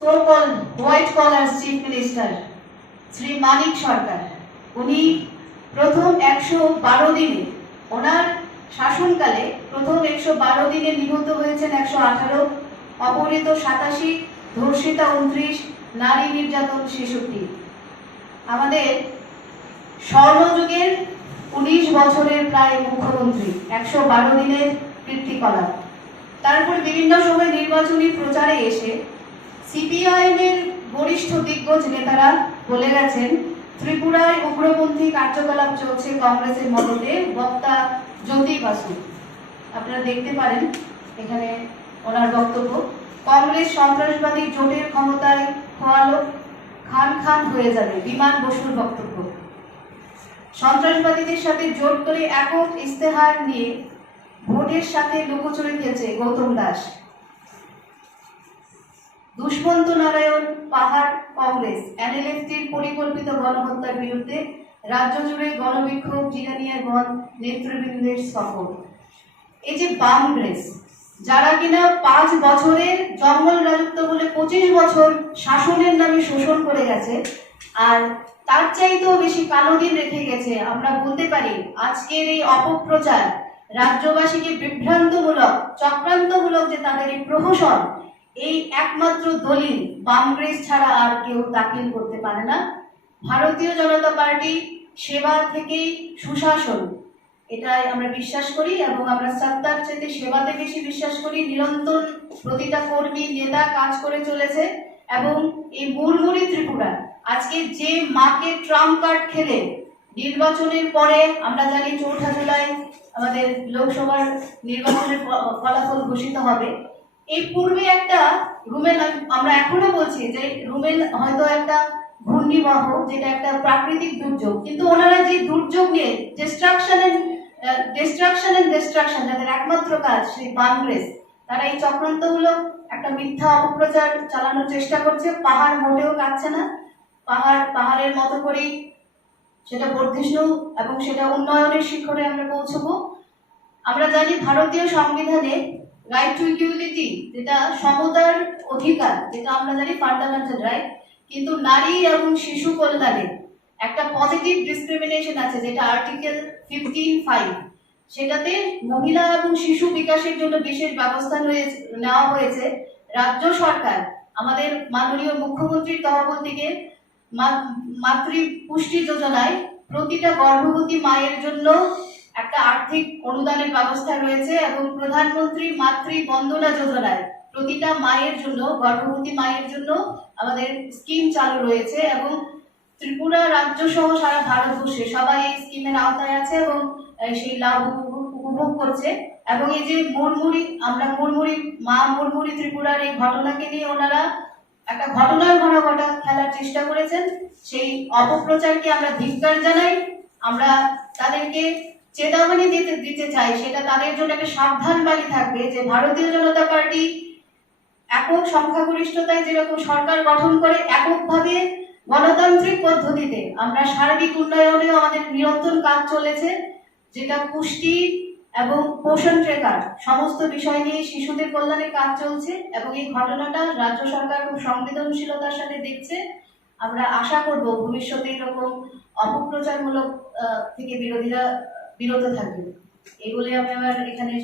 so-called white collar chief minister Shri Manik Sarkar উনি প্রথম একশো বারো দিনে ওনার শাসনকালে প্রথম একশো বারো দিনে নিহত হয়েছেন একশো আঠারো অপহৃত সাতাশি ধর্ষিতা উনত্রিশ নারী নির্যাতন ছেষট্টি। আমাদের স্বর্ণযুগের উনিশ বছরের প্রায় মুখ্যমন্ত্রী, একশো বারো দিনের কীর্তিকলাপ। তারপর বিভিন্ন সময় নির্বাচনী প্রচারে এসে সিপিআইএম এর বরিষ্ঠ দিগ্গজ নেতারা বলে গেছেন, ত্রিপুরায় উগ্রপন্থী কার্যকলাপ চলছে কংগ্রেসের মদতে, বক্তা জ্যোতি বাসু। আপনারা দেখতে পারেন, এখানে ওনার বক্তব্য, কংগ্রেস সন্ত্রাসবাদী জোটের ক্ষমতায় খোয়ালো, খান খান হয়ে যাবে, বিমান বসুর বক্তব্য। সন্ত্রাসবাদীদের সাথে জোট করে একক ইস্তেহার নিয়ে ভোটের সাথে লুকোচুরি খেলছে গৌতম দাস। দুষ্মন্ত নারায়ণ পাহাড় কংগ্রেস, এনএলএফটির পরিকল্পিত গণহত্যার বিরুদ্ধে রাজ্য জুড়ে গণবিক্ষোভ জিরানিয়াগঞ্জ নেতৃবৃন্দের সফর। এই যে বামগ্রেস যারা কিনা পাঁচ বছরের জঙ্গল রাজত্ব বলে পঁচিশ বছর শাসনের নামে শোষণ করে গেছে আর তার চাইতেও বেশি কালো দিন রেখে গেছে, আমরা বলতে পারি আজকের এই অপপ্রচার রাজ্যবাসীকে বিভ্রান্তমূলক, চক্রান্তমূলক যে তাদের এই প্রহসন, এই একমাত্র দলিল বামগ্রেস ছাড়া আর কেউ দাখিল করতে পারে না। ভারতীয় জনতা পার্টি সেবা থেকেই সুশাসন, এটাই আমরা বিশ্বাস করি এবং আমরা সত্তার চেয়ে সেবাতে বেশি বিশ্বাস করি। নিরন্তর প্রতিটা কর্মী, নেতা কাজ করে চলেছে। এবং এই মুড়মুড়ি ত্রিপুরা আজকে যে মাকে ট্রাম্প কার্ড খেলে, নির্বাচনের পরে আমরা জানি চৌঠা জুলাই আমাদের লোকসভার নির্বাচনের ফলাফল ঘোষিত হবে। এই পূর্বে একটা রুমেল আমরা এখনও বলছি যে রুমেল হয়তো একটা ঘূর্ণিবাহ, যেটা একটা প্রাকৃতিক দুর্যোগ, কিন্তু ওনারা যে দুর্যোগ নিয়ে destruction and destruction and destruction যাদের একমাত্র কাজ সেই কংগ্রেস তারা এই চক্রান্ত চক্রান্তমূলক একটা মিথ্যা অপপ্রচার চালানোর চেষ্টা করছে। পাহাড় মোটেও কাটছে না। পাহাড়, পাহাড়ের মতো করেই সেটা বর্ধিষ্ণু এবং সেটা উন্নয়নের শিখরে আমরা পৌঁছবো। আমরা জানি ভারতীয় সংবিধানে রাইট টু ইকুয়ালিটি যেটা সমতার অধিকার, যেটা আমরা জানি ফান্ডামেন্টাল রাইট কিন্তু নারী এবং শিশু কল্যাণে একটা পজিটিভ ডিসক্রিমিনেশন আছে, যেটা আর্টিকেল ফিফটিন ফাইভ সেটাতে মহিলা এবং শিশু বিকাশের জন্য বিশেষ ব্যবস্থা নেওয়া হয়েছে। রাজ্য সরকার আমাদের মাননীয় মুখ্যমন্ত্রীর তহবিল থেকে মাতৃ পুষ্টি যোজনায় প্রতিটা গর্ভবতী মায়ের জন্য একটা আর্থিক অনুদানের ব্যবস্থা রয়েছে এবং প্রধানমন্ত্রী মাতৃ বন্দনা যোজনায় প্রতিটা মায়ের জন্য, গর্ভবতী মায়ের জন্য আমাদের স্কিম চালু রয়েছে এবং ত্রিপুরা রাজ্য সহ সারা ভারতবর্ষে সবাই এই স্কিমের আওতায় আছে এবং সেই লাভ উপভোগ করছে। এবং এই যে মুড়মুড়ি, আমরা মুড়মুড়ি, মা মুড়মুড়ি ত্রিপুরার এই ঘটনাকে নিয়ে ওনারা একটা ঘটনার ঘটা ঘটা খেলার চেষ্টা করেছেন। সেই অপপ্রচারকে আমরা ধিক্কার জানাই। আমরা তাদেরকে চেতাবনী দিতে দিতে চাই। সেটা তাদের জন্য একটা সাবধান বাণী থাকবে যে ভারতীয় জনতা পার্টি একক সংখ্যাগরিষ্ঠতায় যেরকম সরকার গঠন করে, এককভাবে গণতান্ত্রিক পদ্ধতিতে আমরা সার্বিক উন্নয়নেও আমাদের নিরন্তর কাজ চলেছে, যেটা পুষ্টি এবং পোষণ ট্রেকার সমস্ত বিষয় নিয়ে শিশুদের কল্যাণে কাজ চলছে এবং এই ঘটনাটা রাজ্য সরকার খুব সংবেদনশীলতার সাথে দেখছে। আমরা আশা করব ভবিষ্যতে এরকম অপপ্রচারমূলক থেকে বিরোধীরা বিরত থাকবে। এগুলি আমি আমার এখানে